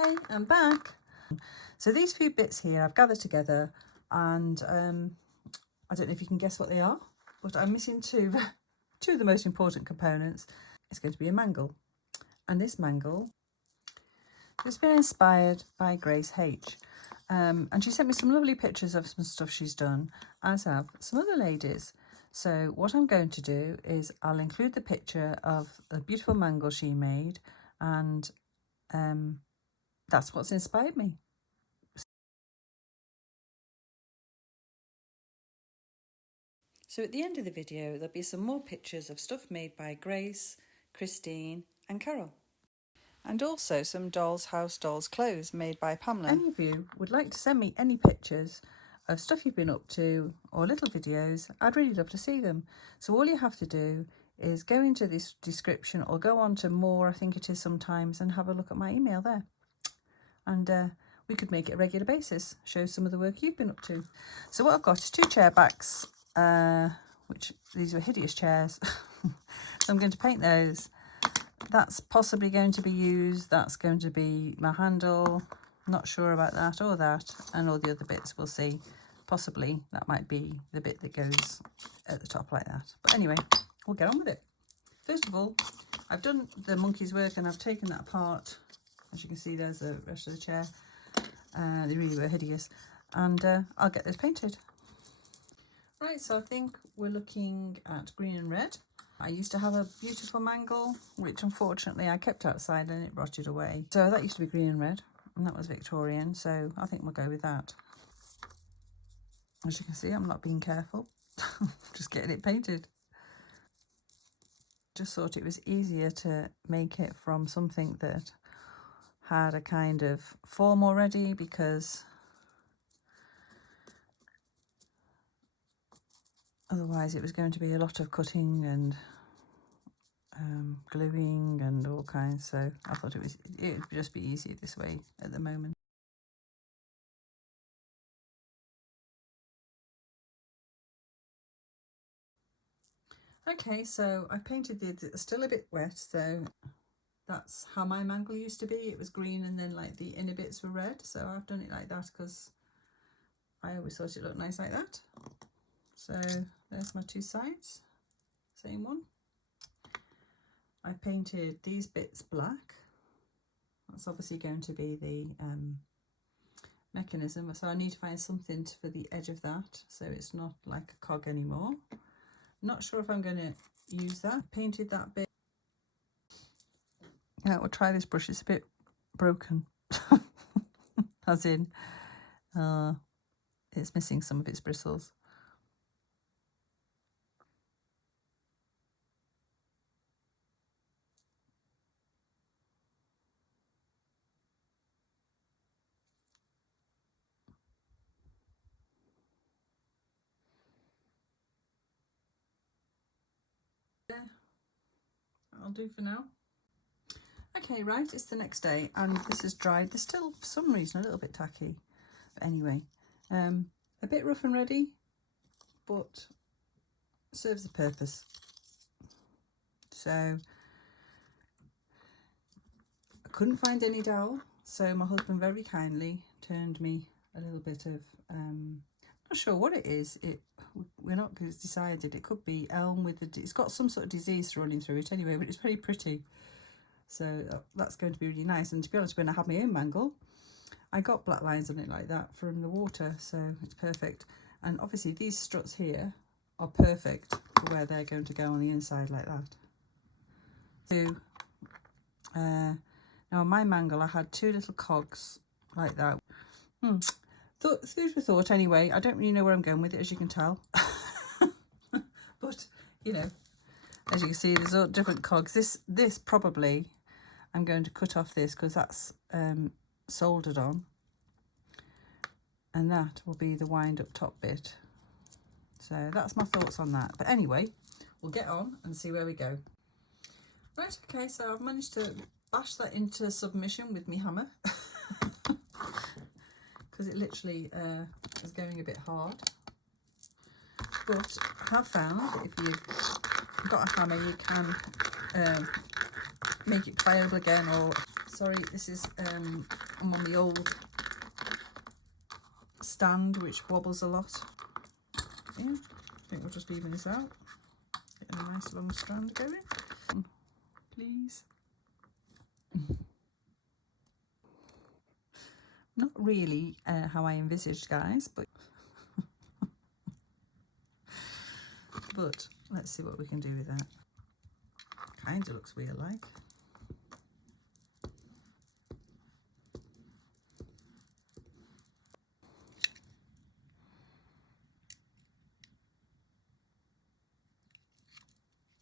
Hey, I'm back. So these few bits here I've gathered together, and I don't know if you can guess what they are, but I'm missing two of the most important components. It's going to be a mangle, and this mangle has been inspired by Grace H. And she sent me some lovely pictures of some stuff she's done, as have some other ladies. So what I'm going to do is I'll include the picture of the beautiful mangle she made, and that's what's inspired me. So at the end of the video, there'll be some more pictures of stuff made by Grace, Christine and Carol. And also some dollhouse dolls clothes made by Pamela. Any of you would like to send me any pictures of stuff you've been up to or little videos, I'd really love to see them. So all you have to do is go into this description or go on to more, I think it is sometimes, and have a look at my email there. And we could make it a regular basis, show some of the work you've been up to. So what I've got is 2 chair backs, which these were hideous chairs. So I'm going to paint those. That's possibly going to be used. That's going to be my handle. Not sure about that or that. And all the other bits we'll see. Possibly that might be the bit that goes at the top like that. But anyway, we'll get on with it. First of all, I've done the monkey's work and I've taken that apart. As you can see, there's the rest of the chair. They really were hideous. And I'll get this painted. Right, so I think we're looking at green and red. I used to have a beautiful mangle, which unfortunately I kept outside and it rotted away. So that used to be green and red, and that was Victorian, so I think we'll go with that. As you can see, I'm not being careful, just getting it painted. Just thought it was easier to make it from something that had a kind of form already, because otherwise it was going to be a lot of cutting and gluing and all kinds. So I thought it would just be easier this way at the moment. Okay, so I painted it's still a bit wet, so that's how my mangle used to be. It was green and then like the inner bits were red, so I've done it like that because I always thought it looked nice like that. So there's my 2 sides, same one. I painted these bits black. That's obviously going to be the mechanism, so I need to find something for the edge of that so it's not like a cog anymore. Not sure if I'm going to use that. Painted that bit. Yeah, we'll try this brush. It's a bit broken. As in, it's missing some of its bristles. Yeah, I'll do for now. Okay, right, it's the next day and this is dried. There's still, for some reason, a little bit tacky. But anyway, a bit rough and ready, but serves the purpose. So I couldn't find any dowel, so my husband very kindly turned me a little bit of, not sure what it is. We're not decided. It could be elm with it's got some sort of disease running through it anyway, but it's very pretty. So that's going to be really nice. And to be honest, when I had my own mangle, I got black lines on it like that from the water, so it's perfect. And obviously these struts here are perfect for where they're going to go on the inside like that. So now on my mangle I had 2 little cogs like that. Food for thought anyway. I don't really know where I'm going with it, as you can tell. But you know, as you can see, there's all different cogs. This probably I'm going to cut off this because that's soldered on, and that will be the wind up top bit. So that's my thoughts on that. But anyway, we'll get on and see where we go. Right, okay, so I've managed to bash that into submission with my hammer because it literally is going a bit hard. But I have found that if you've got a hammer, you can make it pliable again. Or Sorry, this is I'm on the old stand which wobbles a lot. Yeah, I think we'll just even this out. Get a nice long strand going. Please. Not really how I envisaged, guys, but let's see what we can do with that. Kind of looks weird like.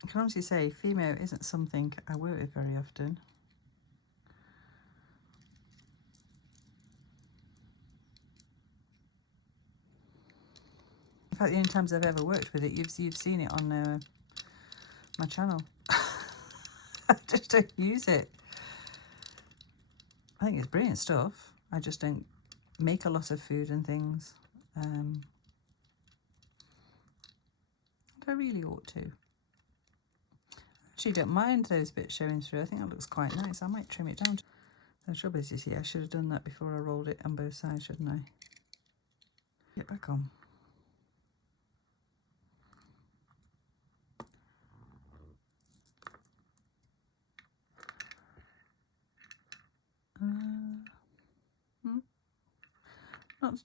I can honestly say female isn't something I work with very often. In fact, the only times I've ever worked with it, you've seen it on my channel. I just don't use it. I think it's brilliant stuff. I just don't make a lot of food and things. I really ought to. Actually, don't mind those bits showing through. I think that looks quite nice. I might trim it down. The trouble is, you see, I should have done that before I rolled it on both sides, shouldn't I? Get back on.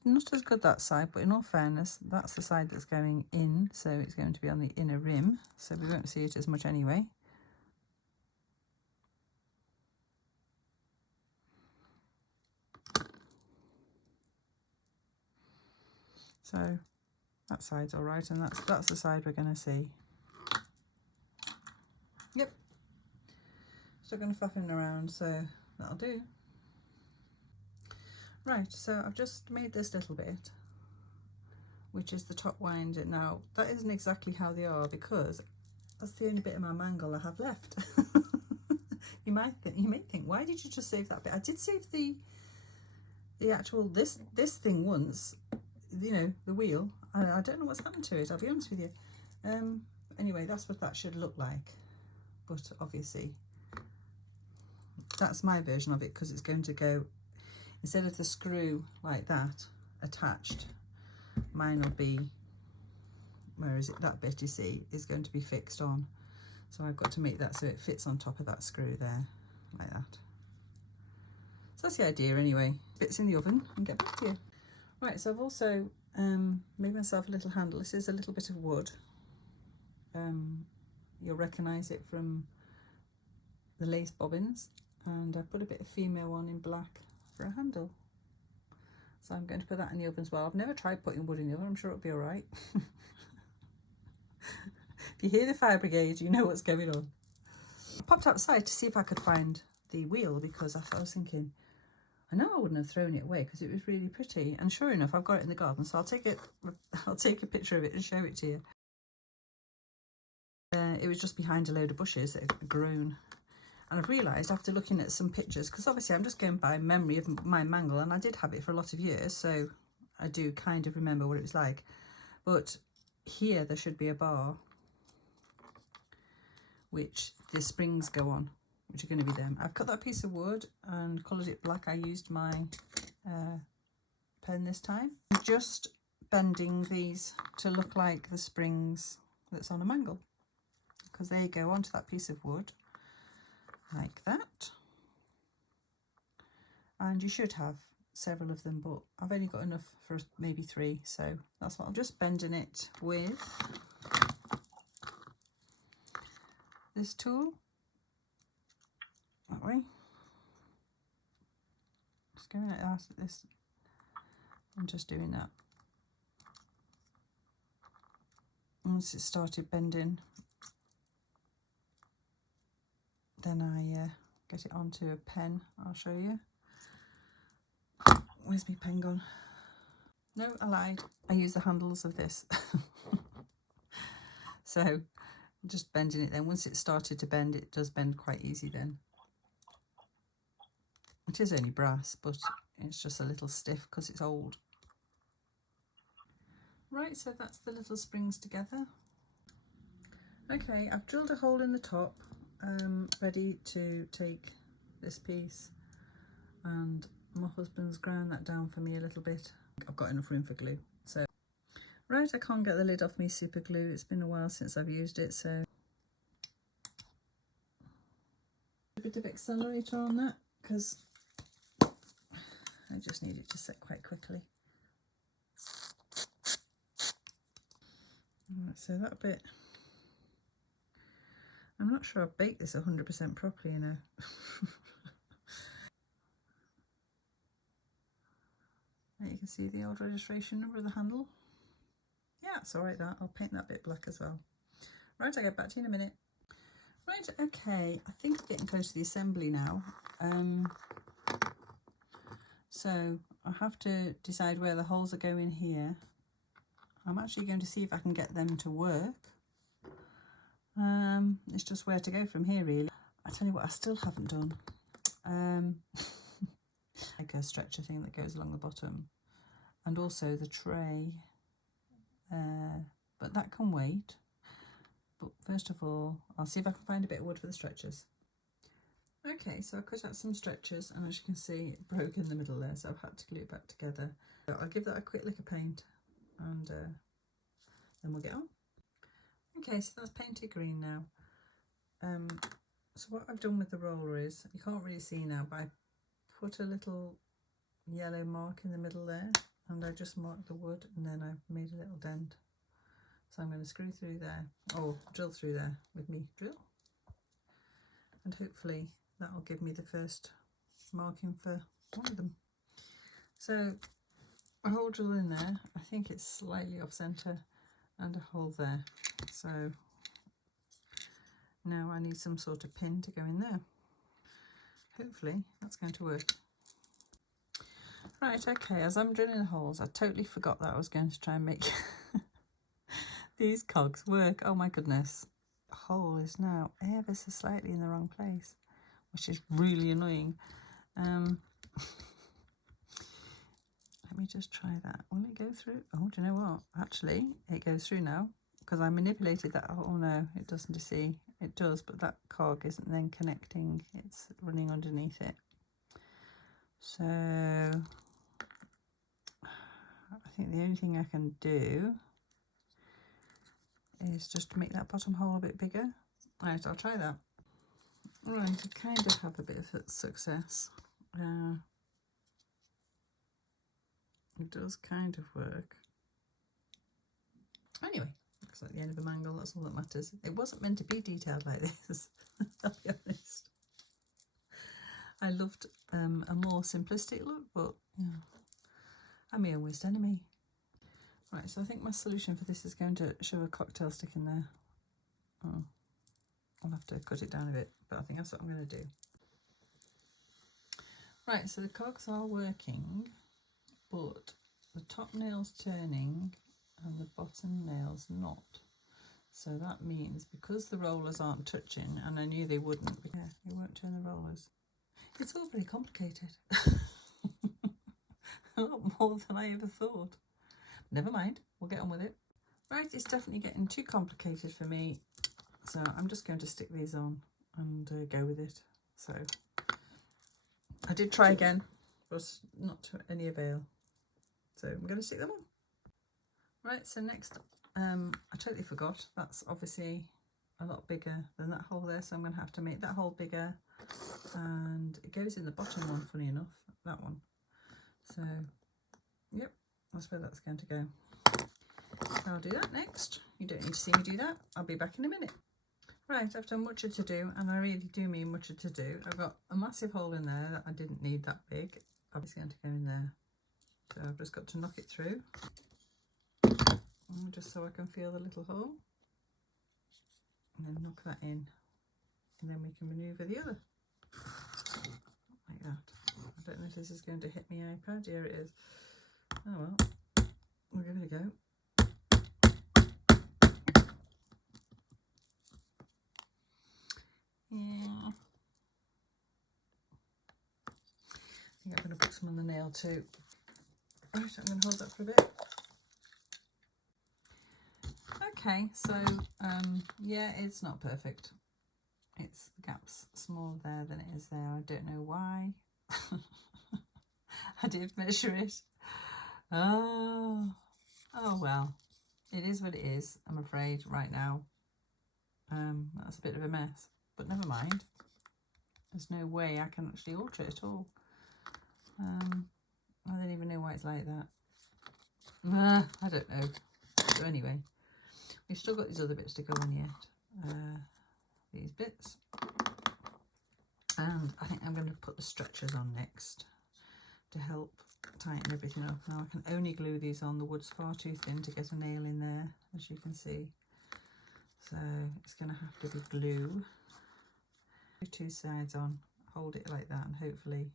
Not as good that side, but in all fairness, that's the side that's going in, so it's going to be on the inner rim, so we won't see it as much anyway. So that side's all right, and that's the side we're going to see. Yep. Still going to faffing around, so that'll do. Right, so I've just made this little bit, which is the top wind. Now, that isn't exactly how they are, because that's the only bit of my mangle I have left. You may think, why did you just save that bit? I did save the actual this thing once, you know, the wheel. I don't know what's happened to it, I'll be honest with you. Anyway, that's what that should look like, but obviously that's my version of it, because it's going to go, instead of the screw like that attached, mine will be, where is it, that bit you see is going to be fixed on, so I've got to make that so it fits on top of that screw there, like that. So that's the idea anyway. Bits in the oven and get back to you. Right, so I've also made myself a little handle. This is a little bit of wood. You'll recognise it from the lace bobbins, and I put a bit of female one in black for a handle. So I'm going to put that in the oven as well. I've never tried putting wood in the oven. I'm sure it'll be all right. If you hear the fire brigade, you know what's going on. I popped outside to see if I could find the wheel, because I was thinking, I know I wouldn't have thrown it away because it was really pretty, and sure enough, I've got it in the garden, so I'll take a picture of it and show it to you. It was just behind a load of bushes that had grown, and I've realised after looking at some pictures, because obviously I'm just going by memory of my mangle, and I did have it for a lot of years, so I do kind of remember what it was like. But here there should be a bar which the springs go on, which are going to be them. I've cut that piece of wood and coloured it black. I used my pen this time. I'm just bending these to look like the springs that's on a mangle, because they go onto that piece of wood like that. And you should have several of them, but I've only got enough for maybe 3, so that's what I'm just bending it with this tool, that way. Just going like that at this. I'm just doing that. Once it started bending, then I get it onto a pen. I'll show you. Where's my pen gone? No, I lied. I use the handles of this. So I'm just bending it then. Once it started to bend, it does bend quite easy then. It is only brass, but it's just a little stiff because it's old. Right, so that's the little springs together. Okay, I've drilled a hole in the top, ready to take this piece and my husband's ground that down for me a little bit. I've got enough room for glue. So, right, I can't get the lid off me super glue. It's been a while since I've used it, so a bit of accelerator on that because I just need it to set quite quickly. Right, so that bit, I'm not sure I've baked this 100% properly, you know. You can see the old registration number of the handle. Yeah, it's all right that. I'll paint that bit black as well. Right, I'll get back to you in a minute. Right, okay, I think I'm getting close to the assembly now. So I have to decide where the holes are going here. I'm actually going to see if I can get them to work. It's just where to go from here, really. I tell you what, I still haven't done. Like a stretcher thing that goes along the bottom, and also the tray. But that can wait. But first of all, I'll see if I can find a bit of wood for the stretchers. Okay, so I cut out some stretchers, and as you can see, it broke in the middle there, so I've had to glue it back together. So I'll give that a quick lick of paint, and then we'll get on. Okay, so that's painted green now. So what I've done with the roller is, you can't really see now, but I put a little yellow mark in the middle there, and I just marked the wood, and then I've made a little dent. So I'm going to screw through there, or drill through there with me drill, and hopefully that will give me the first marking for one of them. So a hole drill in there, I think it's slightly off centre, and a hole there. So now I need some sort of pin to go in there. Hopefully that's going to work. Right, okay, as I'm drilling the holes, I totally forgot that I was going to try and make these cogs work. Oh my goodness. The hole is now ever so slightly in the wrong place, which is really annoying. Let me just try that. Will it go through? Oh, do you know what? Actually, it goes through now because I manipulated that. Oh no, it doesn't, you see. It does, but that cog isn't then connecting. It's running underneath it. So I think the only thing I can do is just to make that bottom hole a bit bigger. Right, I'll try that. Right, I kind of have a bit of success. It does kind of work. Anyway, looks like the end of a mangle, that's all that matters. It wasn't meant to be detailed like this, I'll be honest. I loved a more simplistic look, but yeah, I'm my own worst enemy. Right, so I think my solution for this is going to shove a cocktail stick in there. Oh, I'll have to cut it down a bit, but I think that's what I'm going to do. Right, so the cogs are working, but the top nail's turning and the bottom nail's not. So that means because the rollers aren't touching, and I knew they wouldn't, yeah, they won't turn the rollers. It's all very complicated. A lot more than I ever thought. Never mind, we'll get on with it. Right, it's definitely getting too complicated for me, so I'm just going to stick these on and go with it. So I did try again, but not to any avail. So I'm going to stick them on. Right, so next, I totally forgot. That's obviously a lot bigger than that hole there, so I'm going to have to make that hole bigger. And it goes in the bottom one, funny enough, that one. So, yep, that's where that's going to go. So I'll do that next. You don't need to see me do that. I'll be back in a minute. Right, I've done much to do, and I really do mean much to do. I've got a massive hole in there that I didn't need that big. I'm just going to go in there. So I've just got to knock it through. Just so I can feel the little hole. And then knock that in. And then we can manoeuvre the other. Like that. I don't know if this is going to hit my iPad. Here it is. Oh well. We'll give it a go. Yeah. I think I'm going to put some on the nail too. Right, I'm going to hold that for a bit. Okay, so yeah, it's not perfect. It's the gap's smaller there than it is there. I don't know why. did measure it. Oh well, it is what it is, I'm afraid, right now. That's a bit of a mess, but never mind. There's no way I can actually alter it at all. I don't even know why it's like that. I don't know. So anyway, we've still got these other bits to go on yet. These bits. And I think I'm going to put the stretchers on next to help tighten everything up. Now I can only glue these on. The wood's far too thin to get a nail in there, as you can see. So it's going to have to be glue. Two sides on, hold it like that, and hopefully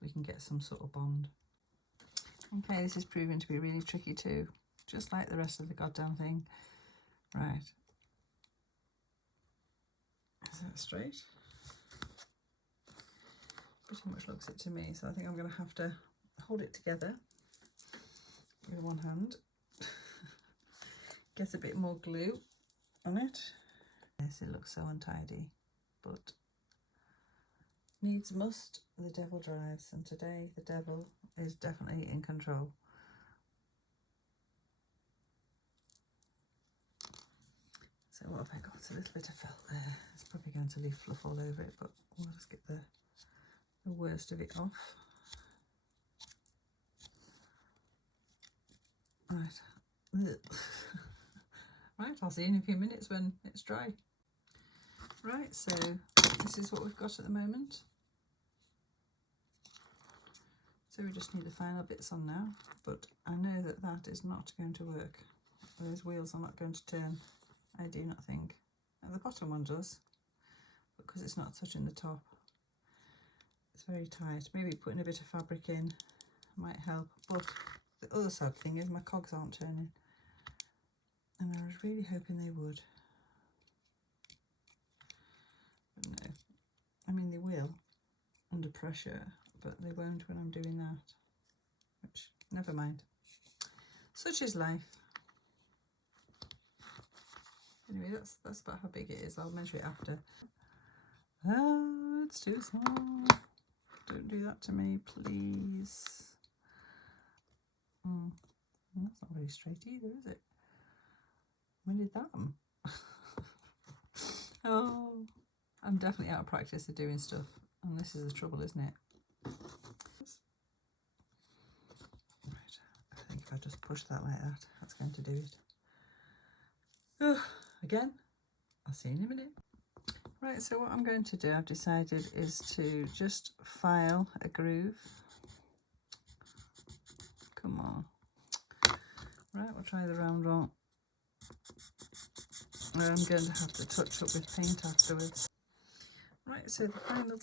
we can get some sort of bond. Okay, this is proving to be really tricky too, just like the rest of the goddamn thing. Right. Is that straight? Pretty much looks it to me, so I think I'm going to have to hold it together with one hand. Get a bit more glue on it. Yes, it looks so untidy, but needs must, the devil drives, and today the devil is definitely in control. So what have I got? A little bit of felt there. It's probably going to leave fluff all over it, but we'll just get the worst of it off. Right. Right, I'll see you in a few minutes when it's dry. Right, so this is what we've got at the moment. So we just need the final bits on now, but I know that that is not going to work. Those wheels are not going to turn, I do not think. Now, the bottom one does, because it's not touching the top. It's very tight. Maybe putting a bit of fabric in might help, but the other sad thing is my cogs aren't turning, and I was really hoping they would. But no, I mean they will under pressure, but they won't when I'm doing that, which, never mind. Such is life. Anyway, that's about how big it is. I'll measure it after. Oh, it's too small. Don't do that to me, please. That's not very straight either, is it? When did that happen? Oh, I'm definitely out of practice of doing stuff, and this is the trouble, isn't it? Right, I think if I just push that like that, that's going to do it. Again, I'll see you in a minute. Right, so what I'm going to do, I've decided, is to just file a groove. Come on. Right, we'll try the round one. I'm going to have to touch up with paint afterwards. Right, so the final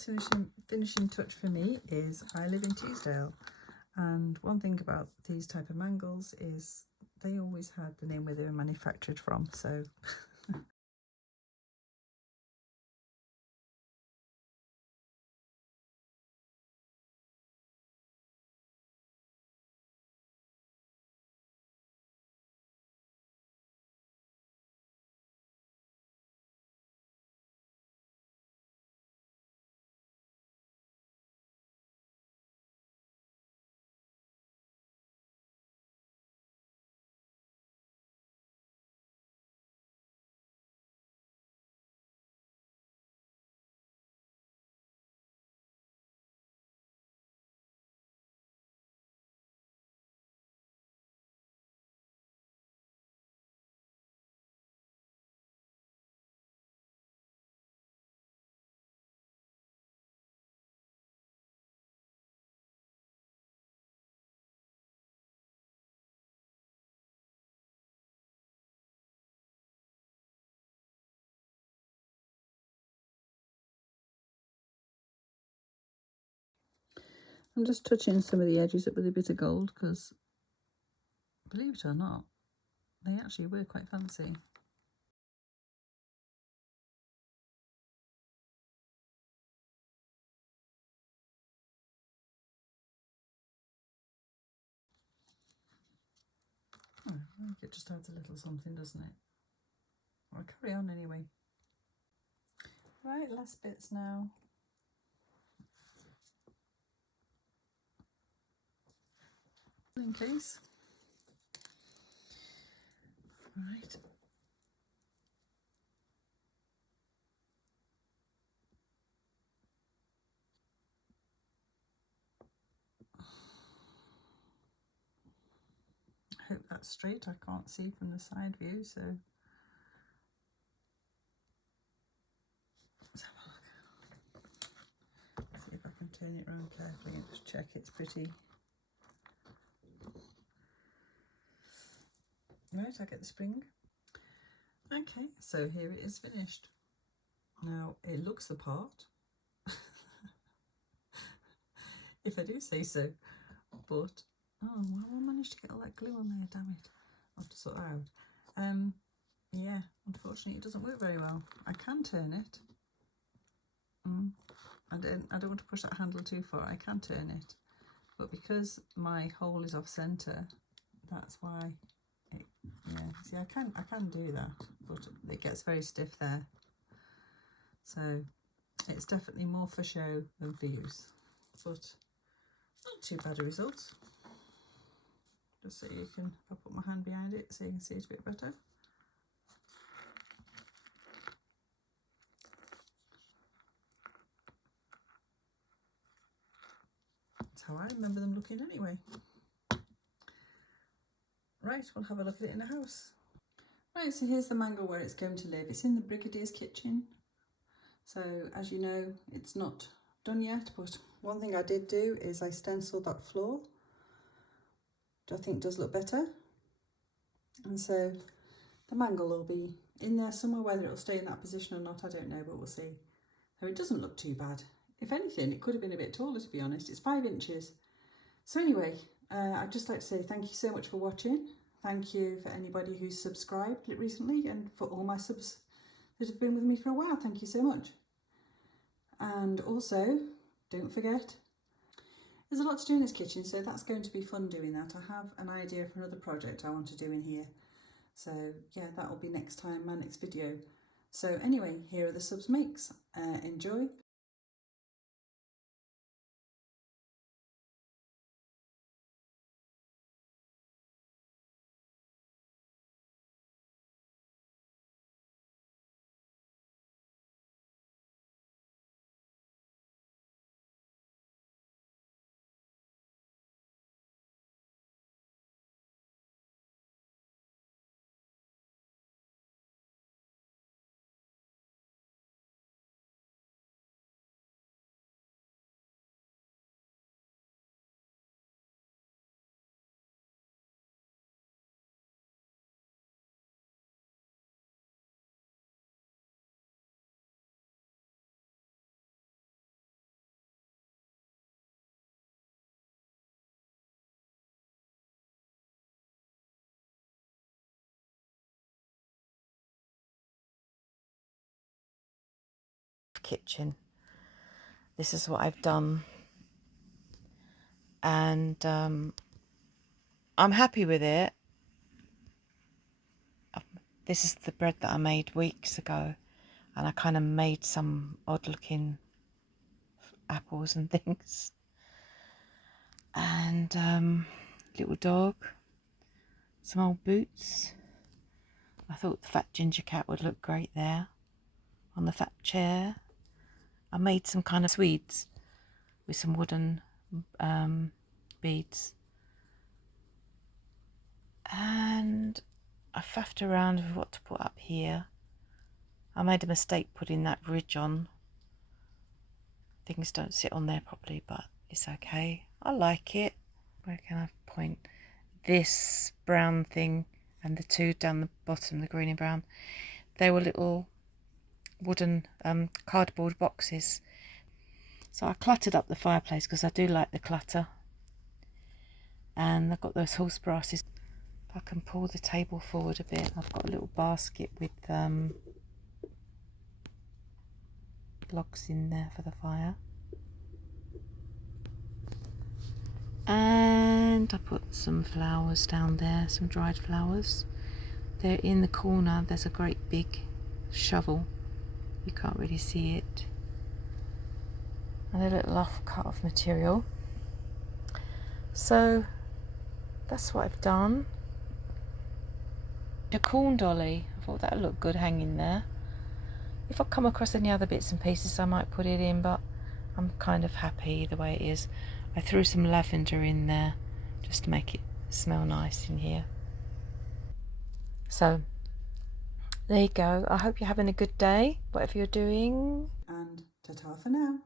finishing touch for me is I live in Teesdale, and one thing about these type of mangles is they always had the name where they were manufactured from, so I'm just touching some of the edges up with a bit of gold because, believe it or not, they actually were quite fancy. Oh, I think it just adds a little something, doesn't it? I'll carry on anyway. Right, last bits now. Please. Right. I hope that's straight. I can't see from the side view, so let's have a look. See if I can turn it around carefully and just check it's pretty. Right, I get the spring. Okay, so here it is finished. Now it looks the part, if I do say so, but oh well, I managed to get all that glue on there, damn it. I'll have to sort that out. Yeah, unfortunately it doesn't work very well. I can turn it. I don't want to push that handle too far. I can turn it, but because my hole is off centre, that's why yeah, see, I can do that, but it gets very stiff there. So it's definitely more for show than for use, but not too bad a result. Just so you can, I'll put my hand behind it so you can see it a bit better. That's how I remember them looking anyway. Right, we'll have a look at it in the house. Right, so here's the mangle where it's going to live. It's in the Brigadier's kitchen. So as you know, it's not done yet, but one thing I did do is I stenciled that floor, which I think does look better. And so the mangle will be in there somewhere. Whether it'll stay in that position or not, I don't know, but we'll see. So it doesn't look too bad. If anything, it could have been a bit taller, to be honest. It's 5 inches. So anyway, I'd just like to say thank you so much for watching. Thank you for anybody who's subscribed recently, and for all my subs that have been with me for a while. Thank you so much. And also, don't forget, there's a lot to do in this kitchen, so that's going to be fun doing that. I have an idea for another project I want to do in here. So yeah, that will be next time, my next video. So anyway, here are the subs makes. Enjoy. Kitchen. This is what I've done, and I'm happy with it. This is the bread that I made weeks ago, and I kind of made some odd looking apples and things, and little dog, some old boots. I thought the fat ginger cat would look great there on the fat chair. I made some kind of swedes with some wooden beads, and I faffed around with what to put up here. I made a mistake putting that ridge on. Things don't sit on there properly, but it's okay. I like it. Where can I point? This brown thing and the two down the bottom, the green and brown, they were little wooden cardboard boxes. So I cluttered up the fireplace because I do like the clutter. And I've got those horse brasses. If I can pull the table forward a bit, I've got a little basket with logs in there for the fire. And I put some flowers down there, some dried flowers. There in the corner there's a great big shovel. You can't really see it. And a little off cut of material. So that's what I've done. A corn dolly. I thought that would look good hanging there. If I come across any other bits and pieces, I might put it in, but I'm kind of happy the way it is. I threw some lavender in there just to make it smell nice in here. So there you go. I hope you're having a good day, whatever you're doing. And ta-ta for now.